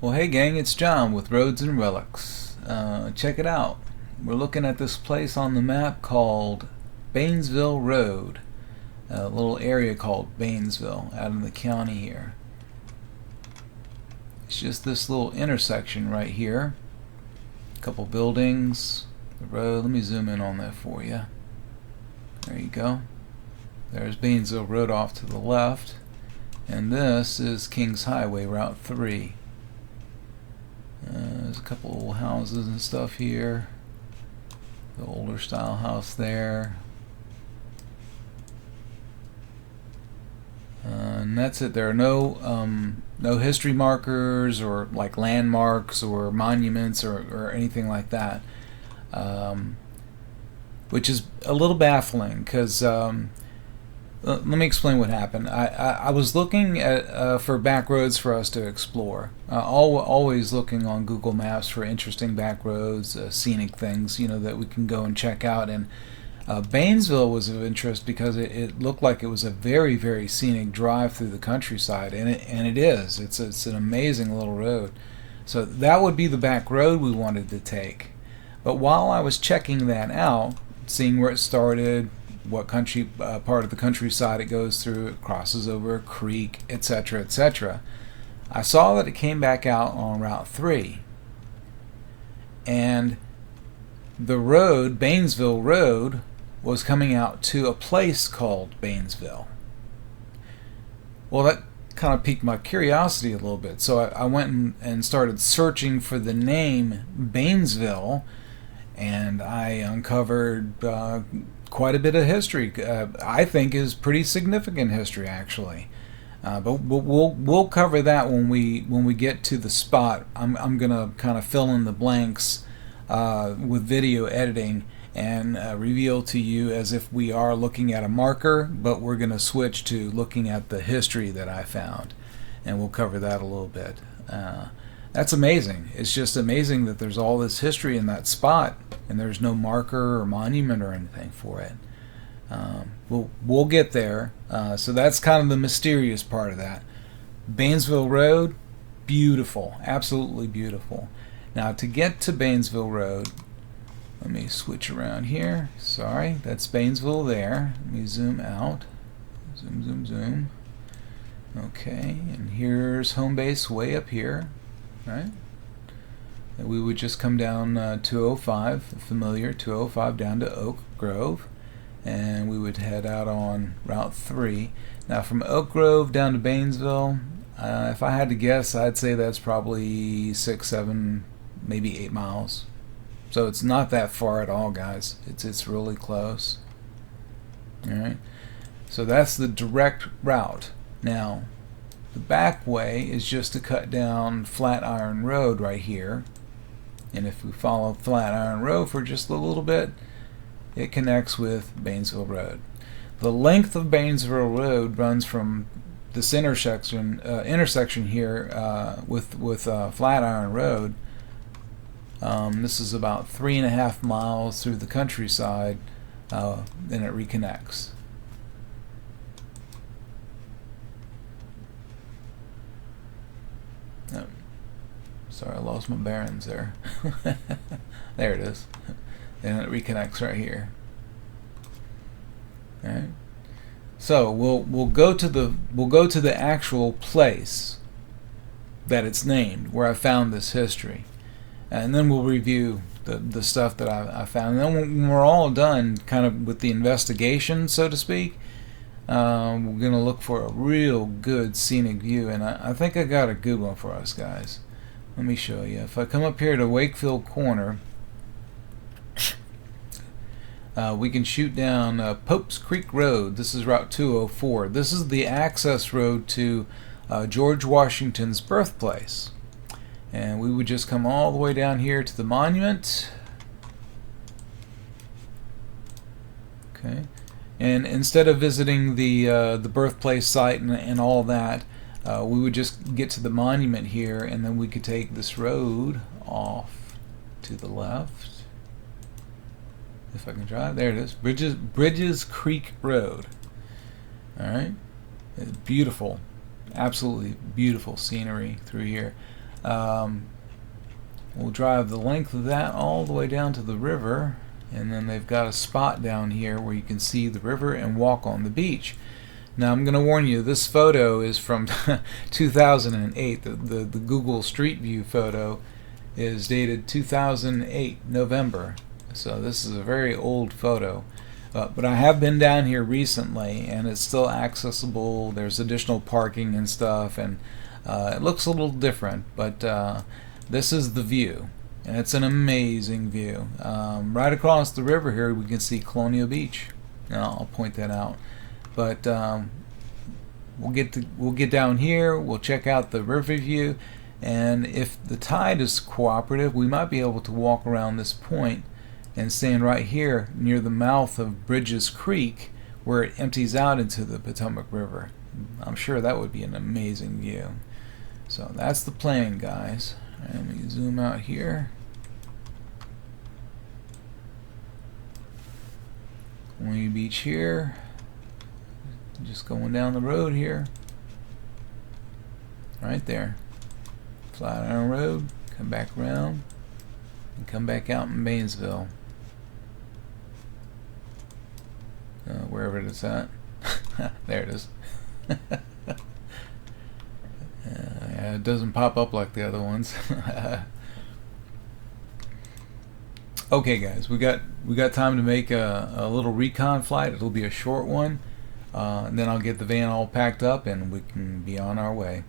Well, hey gang, it's John with Roads and Relics. Check it out. We're looking at this place on the map called Baynesville Road, a little area called Baynesville out in the county here. It's just this little intersection right here. A couple buildings, the road. Let me zoom in on that for you. There you go. There's Baynesville Road off to the left, and this is Kings Highway, Route 3. There's a couple old houses and stuff here. The older style house there. And that's it. There are no history markers or like landmarks or monuments or anything like that, which is a little baffling because let me explain what happened. I was looking at for back roads for us to explore. Always looking on Google Maps for interesting back roads, scenic things, that we can go and check out. And Baynesville was of interest because it looked like it was a very, very scenic drive through the countryside, and it is. It's an amazing little road. So that would be the back road we wanted to take. But while I was checking that out, seeing where it started, what country part of the countryside it goes through, it crosses over a creek, etc., etc., I saw that it came back out on Route 3. And the road, Baynesville Road, was coming out to a place called Baynesville. Well, that kind of piqued my curiosity a little bit. So I went and started searching for the name Baynesville, and I uncovered quite a bit of history. I think is pretty significant history, actually. But we'll cover that when we get to the spot. I'm gonna kind of fill in the blanks with video editing and reveal to you as if we are looking at a marker, but we're gonna switch to looking at the history that I found, and we'll cover that a little bit. That's amazing. It's just amazing that there's all this history in that spot, and there's no marker or monument or anything for it. We'll get there. So that's kind of the mysterious part of that. Baynesville Road, beautiful, absolutely beautiful. Now to get to Baynesville Road, let me switch around here. Sorry, that's Baynesville there. Let me zoom out. Zoom. Okay, and here's home base way up here. Right? And we would just come down 205, familiar 205 down to Oak Grove, and we would head out on Route 3. Now from Oak Grove down to Baynesville, if I had to guess, I'd say that's probably 6, 7, maybe 8 miles. So it's not that far at all, guys. It's really close. All right. So that's the direct route. Now, the back way is just to cut down Flatiron Road right here. And if we follow Flatiron Road for just a little bit, it connects with Baynesville Road. The length of Baynesville Road runs from this intersection here with Flatiron Road. This is about 3.5 miles through the countryside, then it reconnects. Sorry, I lost my bearings there. There it is. And it reconnects right here. All right. So we'll go to the actual place that it's named, where I found this history, and then we'll review the stuff that I found. And then when we're all done, kind of with the investigation, so to speak, we're gonna look for a real good scenic view, and I think I got a good one for us, guys. Let me show you. If I come up here to Wakefield Corner, we can shoot down Pope's Creek Road. This is Route 204. This is the access road to George Washington's birthplace. And we would just come all the way down here to the monument. Okay. And instead of visiting the birthplace site and all that, we would just get to the monument here, and then we could take this road off to the left. If I can drive, there it is. Bridges Creek Road. All right, it's beautiful, absolutely beautiful scenery through here. We'll drive the length of that all the way down to the river, and then they've got a spot down here where you can see the river and walk on the beach. Now I'm going to warn you, this photo is from 2008. The Google Street View photo is dated 2008 November, so this is a very old photo. But I have been down here recently, and it's still accessible. There's additional parking and stuff, and it looks a little different, but this is the view, and it's an amazing view. Right across the river here we can see Colonial Beach. Now, I'll point that out. But we'll get down here, we'll check out the river view, and if the tide is cooperative, we might be able to walk around this point and stand right here near the mouth of Bridges Creek, where it empties out into the Potomac River. I'm sure that would be an amazing view. So that's the plan, guys. And let me zoom out here. Colonial Beach here. Just going down the road here. Right there. Flatiron Road. Come back around. And come back out in Baynesville. Wherever it is at. There it is. Yeah, it doesn't pop up like the other ones. Okay, guys, we got time to make a little recon flight. It'll be a short one, and then I'll get the van all packed up and we can be on our way.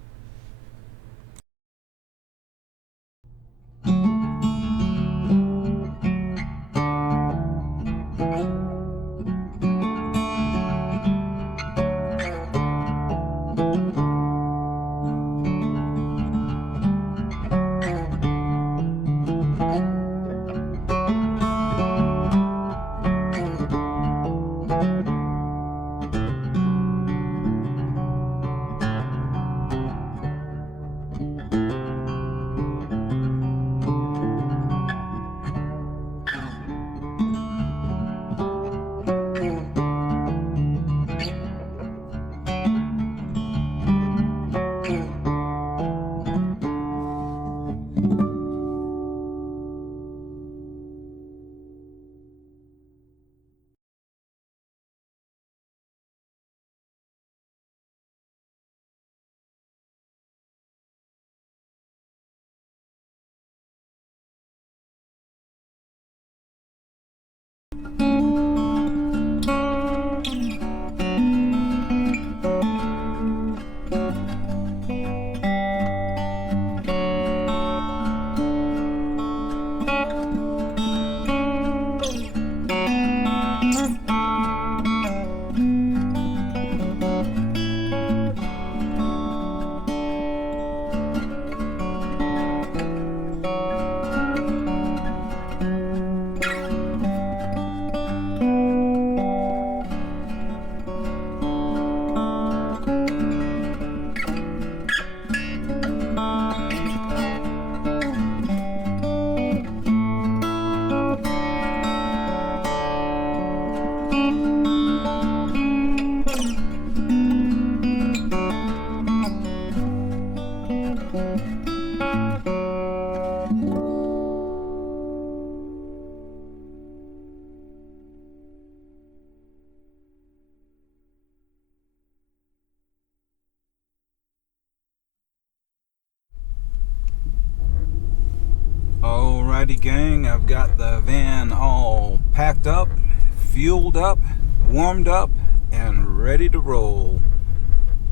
Alrighty, gang, I've got the van all packed up, fueled up, warmed up, and ready to roll.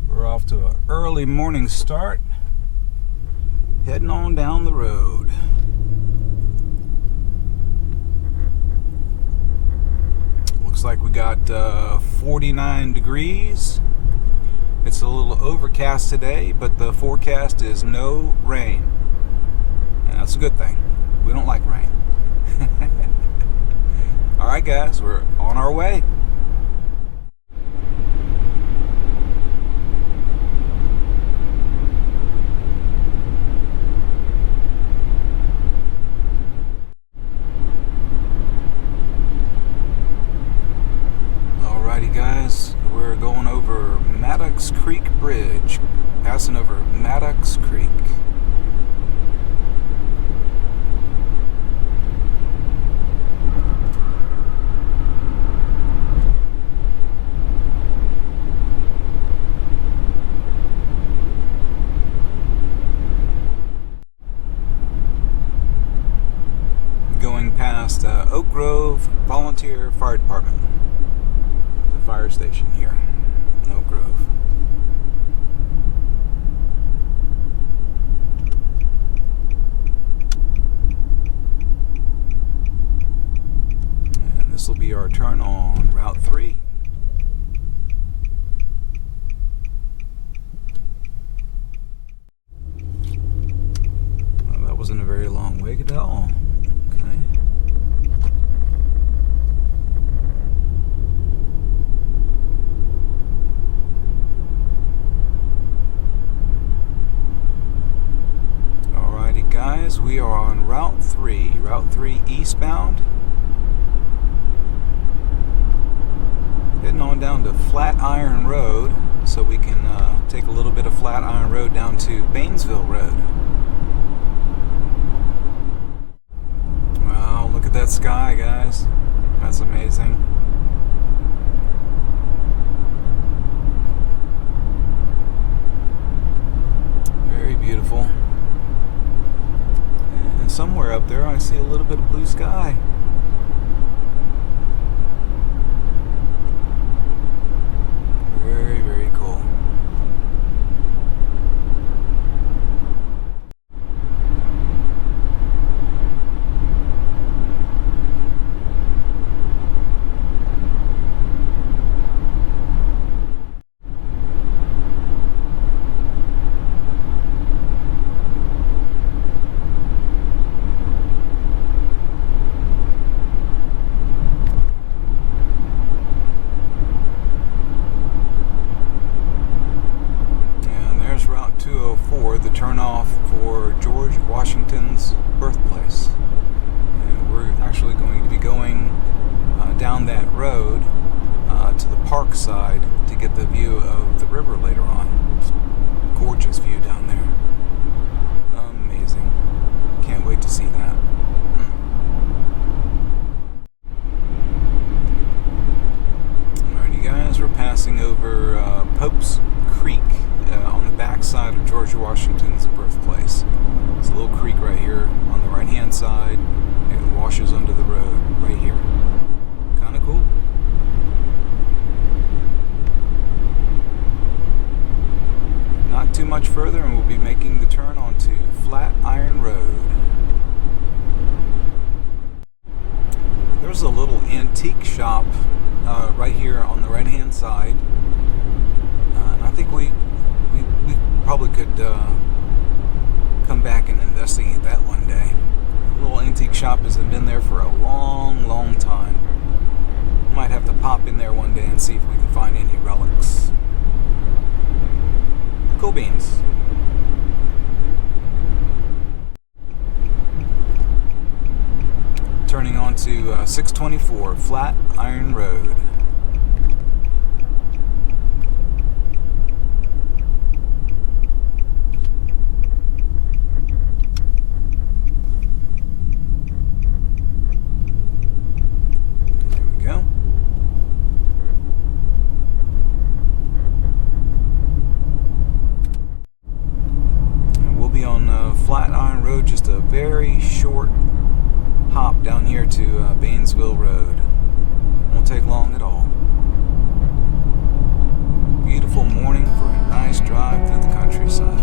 We're off to an early morning start, heading on down the road. Looks like we got 49 degrees. It's a little overcast today, but the forecast is no rain. And that's a good thing. We don't like rain. Alright, guys, we're on our way. Alrighty guys, we're going over Maddox Creek Bridge, passing over Maddox Creek. Going past Oak Grove Volunteer Fire Department, the fire station here in Oak Grove. And this will be our turn on Route 3. Well, that wasn't a very long way at all. Guys, we are on Route 3 eastbound. Heading on down to Flatiron Road so we can take a little bit of Flatiron Road down to Baynesville Road. Wow, look at that sky, guys. That's amazing. Very beautiful. And somewhere up there I see a little bit of blue sky. Very, very cool. Route 204, the turnoff for George Washington's birthplace. And we're actually going to be going down that road to the park side to get the view of the river later on. Gorgeous view down there. Amazing. Can't wait to see that. Alrighty guys, we're passing over Pope's Creek on the back side of George Washington's birthplace. It's a little creek right here on the right hand side. It washes under the road right here. Kind of cool. Not too much further and we'll be making the turn onto Flatiron Road. There's a little antique shop right here on the right hand side. And I think we probably could come back and investigate that one day. The little antique shop has been there for a long, long time. Might have to pop in there one day and see if we can find any relics. Cool beans. Turning on to 624 Flatiron Road. Flatiron Road, just a very short hop down here to Baynesville Road. Won't take long at all. Beautiful morning for a nice drive through the countryside.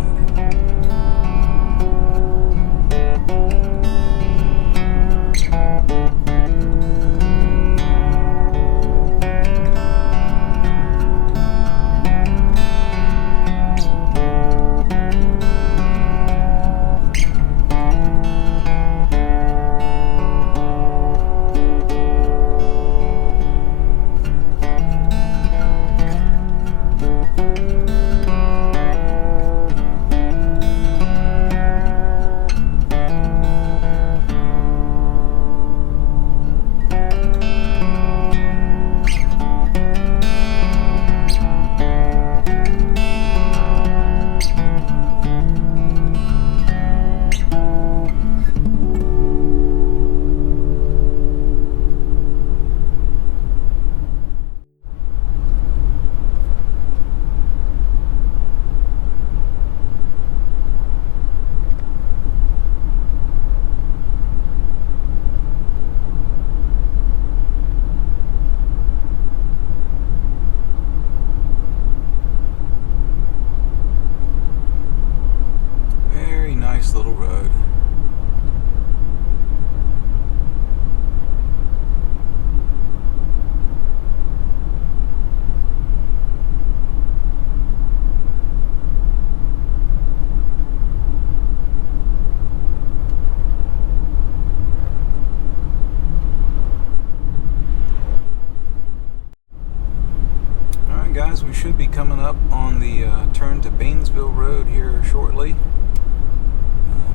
should be coming up on the turn to Baynesville Road here shortly.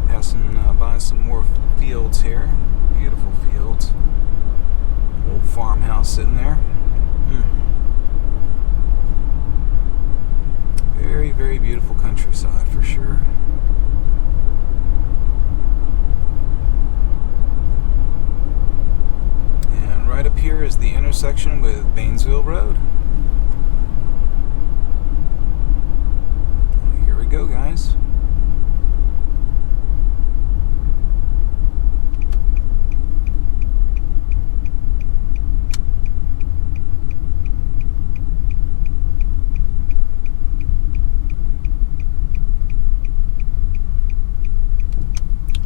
Passing by some more fields here. Beautiful fields. Old farmhouse sitting there. Very, very beautiful countryside for sure. And right up here is the intersection with Baynesville Road. Here we go, guys.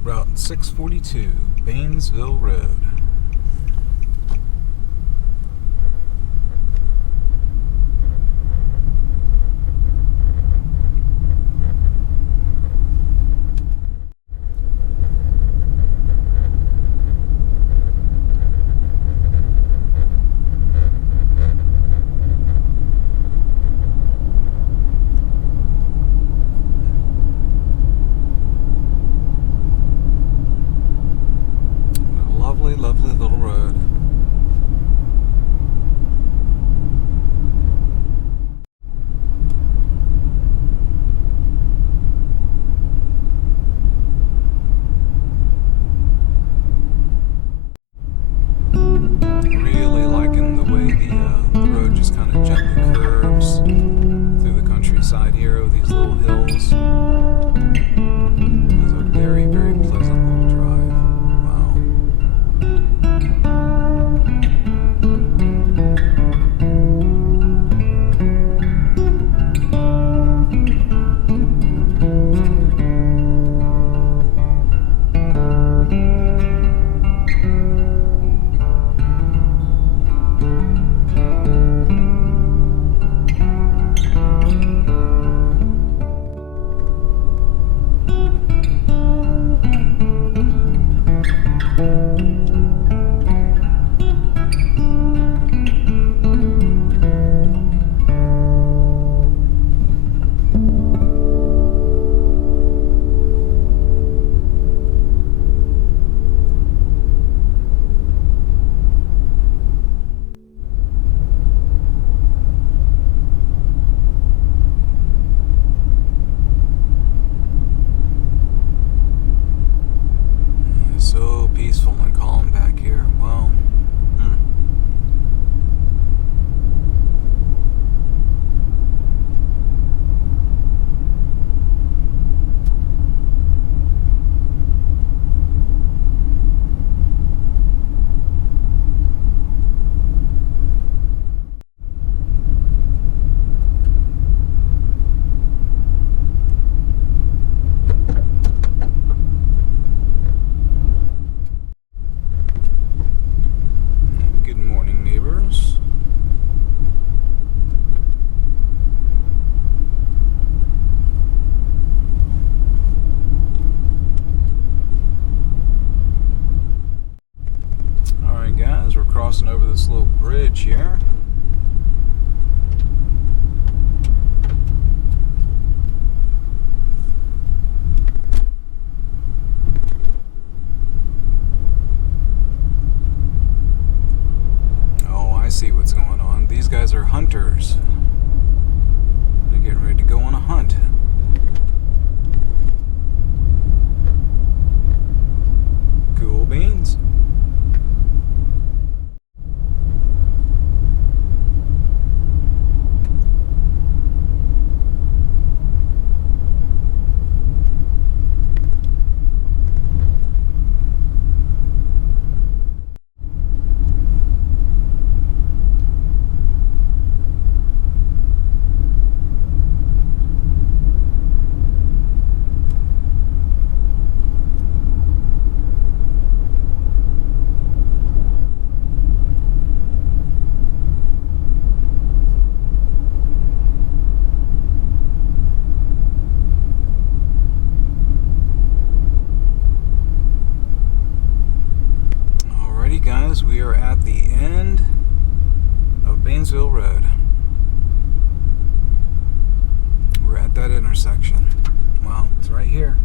Route 642, Baynesville Road. Lovely little road. Really liking the way the road just kind of gently curves through the countryside here over these little hills. It's a very, very pleasant little drive. Wow. So peaceful and calm back here. Wow. Guys, we're crossing over this little bridge here. Oh, I see what's going on. These guys are hunters. They're getting ready to go on a hunt. Cool beans. Guys, we are at the end of Baynesville Road. at that intersection. Wow, it's right here.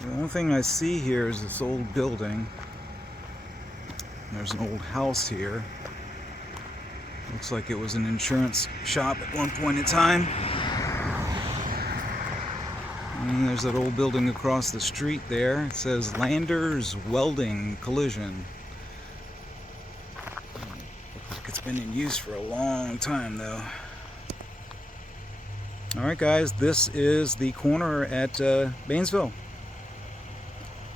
The only thing I see here is this old building. There's an old house here. Looks like it was an insurance shop at one point in time. And there's that old building across the street there. It says Landers Welding Collision. Looks like it's been in use for a long time though. Alright guys, this is the corner at Baynesville.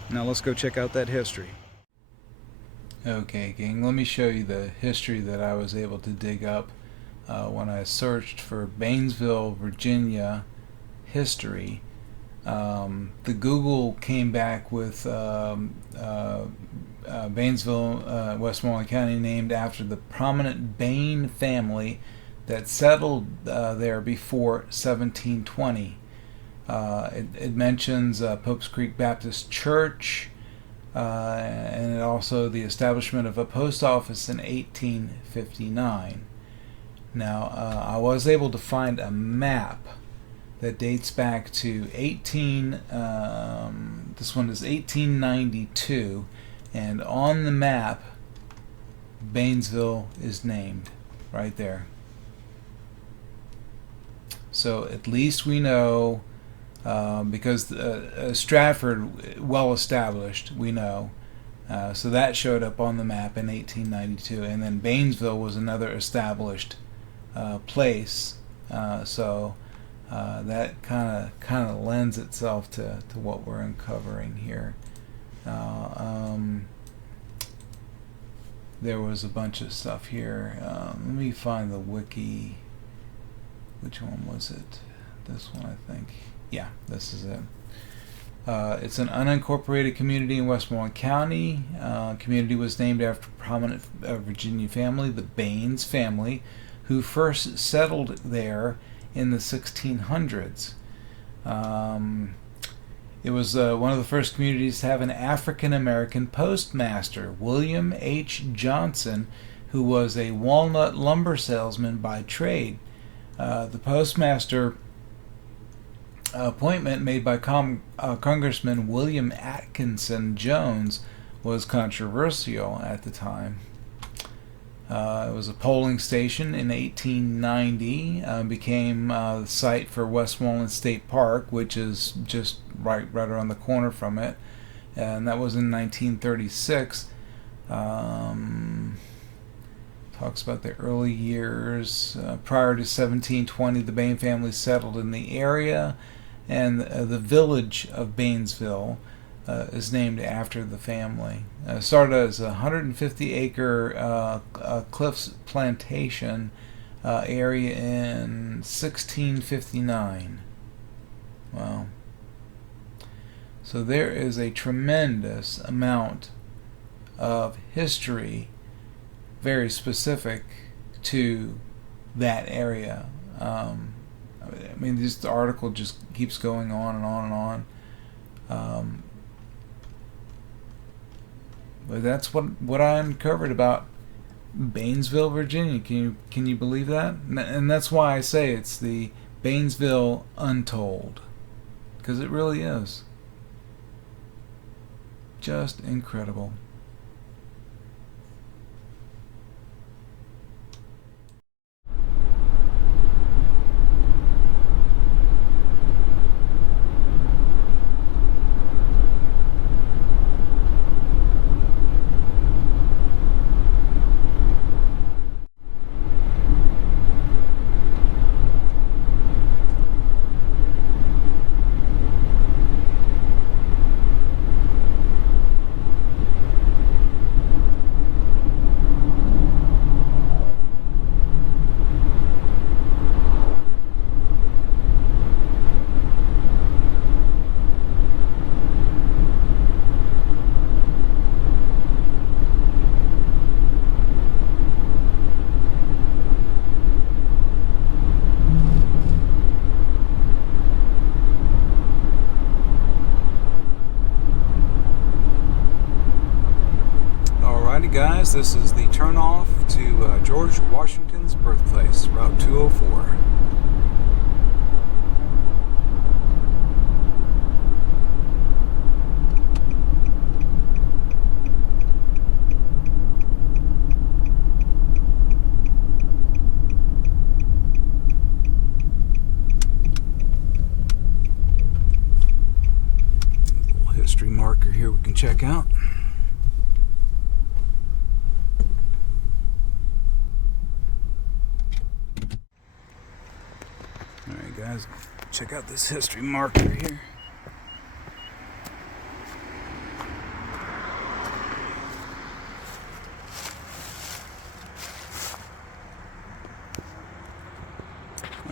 Now let's go check out that history. Okay, gang, let me show you the history that I was able to dig up when I searched for Baynesville, Virginia history. The Google came back with Baynesville, Westmoreland County, named after the prominent Bain family that settled there before 1720. It mentions Pope's Creek Baptist Church, and also the establishment of a post office in 1859. Now, I was able to find a map that dates back to this one is 1892, and on the map, Baynesville is named right there. So at least we know. Because Stratford, well established, we know. So that showed up on the map in 1892, and then Baynesville was another established place. So that kind of lends itself to what we're uncovering here. There was a bunch of stuff here. Let me find the wiki. Which one was it? This one, I think. Yeah, this is it. It's an unincorporated community in Westmoreland County. Community was named after a prominent Virginia family, the Baines family, who first settled there in the 1600s. It was one of the first communities to have an African-American postmaster, William H. Johnson, who was a walnut lumber salesman by trade. The postmaster appointment made by Congressman William Atkinson Jones was controversial at the time. It was a polling station in 1890, became the site for Westmoreland State Park, which is just right around the corner from it, and that was in 1936. Talks about the early years. Prior to 1720, the Bain family settled in the area, and the village of Baynesville is named after the family. Started as a 150-acre cliffs plantation area in 1659. Wow. So there is a tremendous amount of history very specific to that area. I mean, this article just keeps going on and on and on. But that's what I uncovered about Baynesville, Virginia. Can you believe that? And that's why I say it's the Baynesville Untold, because it really is just incredible. guys, this is the turnoff to George Washington's birthplace, Route 204. History marker here we can check out. Alright guys, check out this history marker here.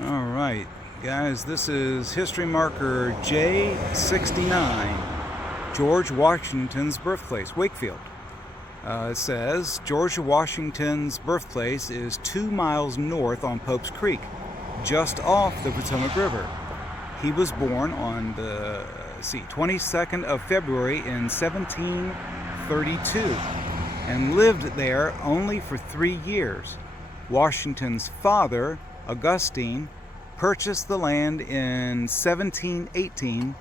Alright guys, this is history marker J69. George Washington's birthplace, Wakefield. It says George Washington's birthplace is 2 miles north on Pope's Creek, just off the Potomac River. He was born on the 22nd of February in 1732 and lived there only for 3 years. Washington's father, Augustine, purchased the land in 1718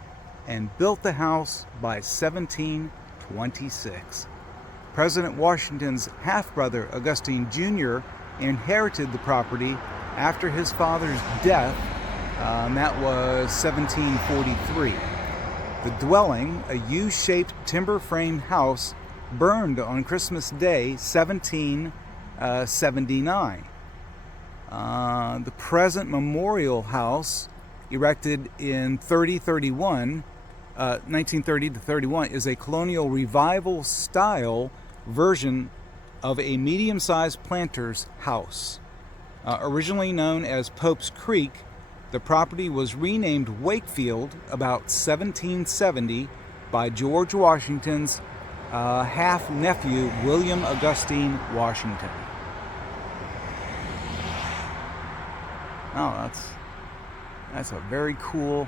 and built the house by 1726. President Washington's half-brother, Augustine Jr., inherited the property after his father's death, and that was 1743. The dwelling, a U-shaped timber frame house, burned on Christmas Day, 1779. The present memorial house, erected in 1930 to 31, is a colonial revival style version of a medium-sized planter's house. Originally known as Pope's Creek, the property was renamed Wakefield about 1770 by George Washington's half-nephew, William Augustine Washington. Oh, that's a very cool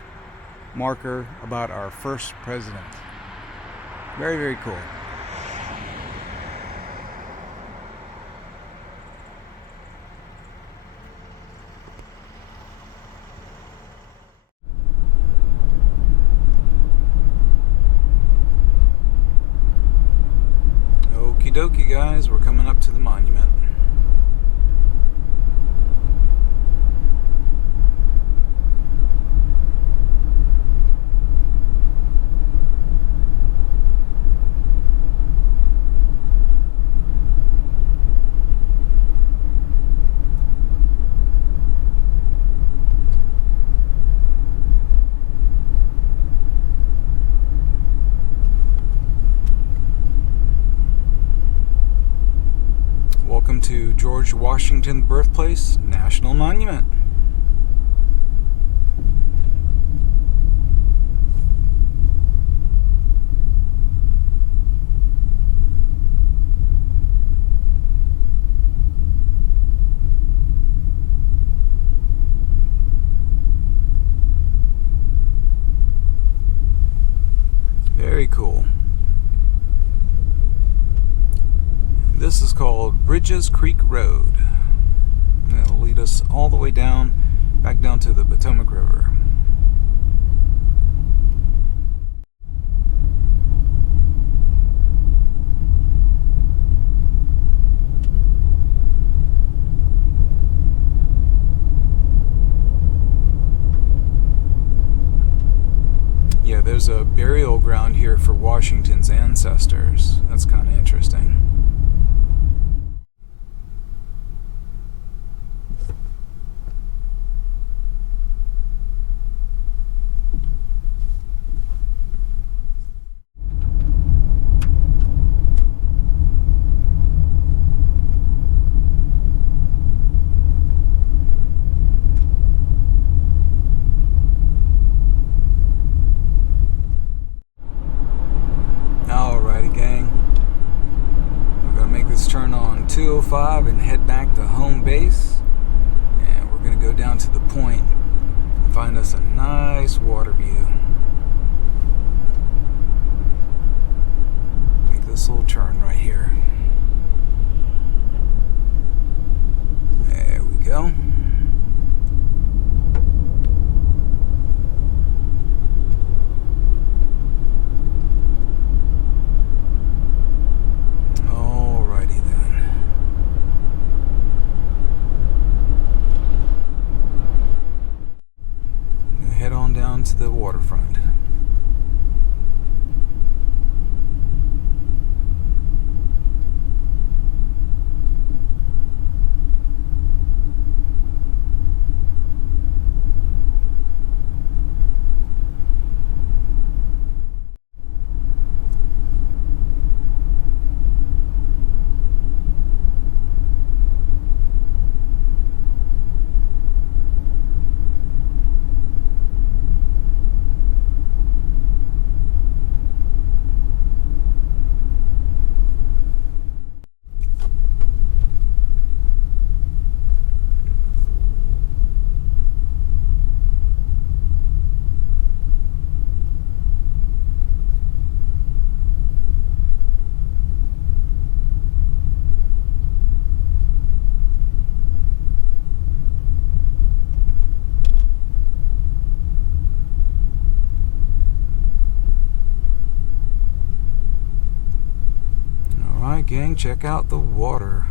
marker about our first president. Very, very cool. Okie dokie guys, we're coming up to the monument. Welcome to George Washington Birthplace National Monument. Very cool. This is called Bridges Creek Road. And it'll lead us all the way down, back down to the Potomac River. Yeah, there's a burial ground here for Washington's ancestors. That's kind of interesting. Turn on 205 and head back to home base, and we're going to go down to the point and find us a nice water view. Make this little turn right here. waterfront. Alright, gang, check out the water.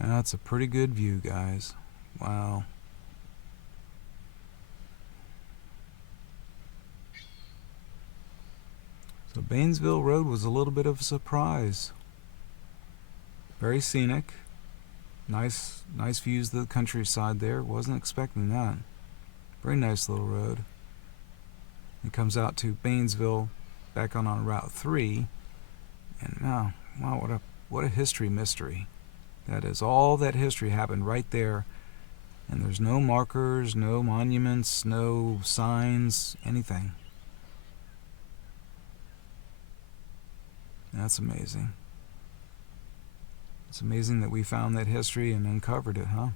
That's a pretty good view, guys. Wow. So Baynesville Road was a little bit of a surprise. Very scenic. Nice views of the countryside there. Wasn't expecting that. Very nice little road. It comes out to Baynesville, back on Route 3. And wow, what a history mystery. That is, all that history happened right there. And there's no markers, no monuments, no signs, anything. That's amazing. It's amazing that we found that history and uncovered it, huh?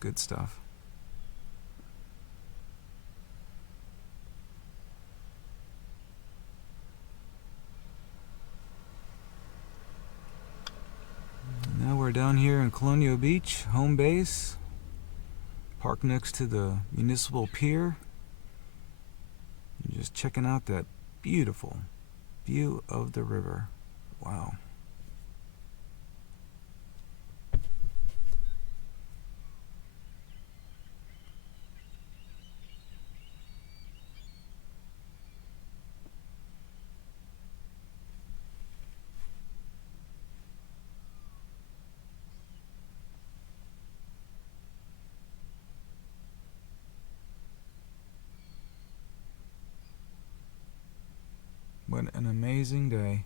Good stuff. Now we're down here in Colonial Beach, home base. Parked next to the municipal pier. And just checking out that beautiful view of the river. Wow. What an amazing day.